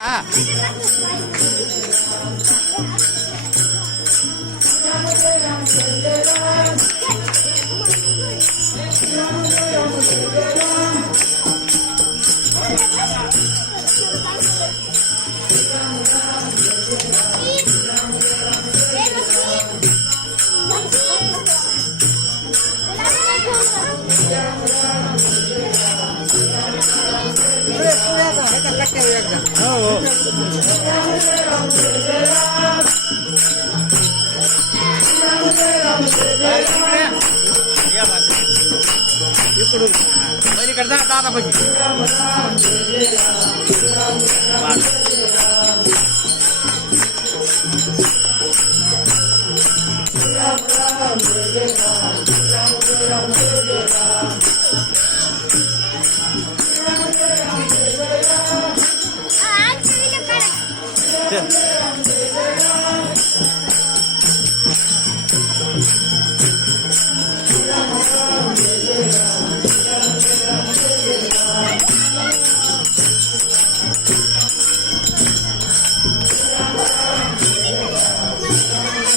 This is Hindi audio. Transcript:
À. या बात. इकडून पलीकडे जा दादा पाशी Yeah.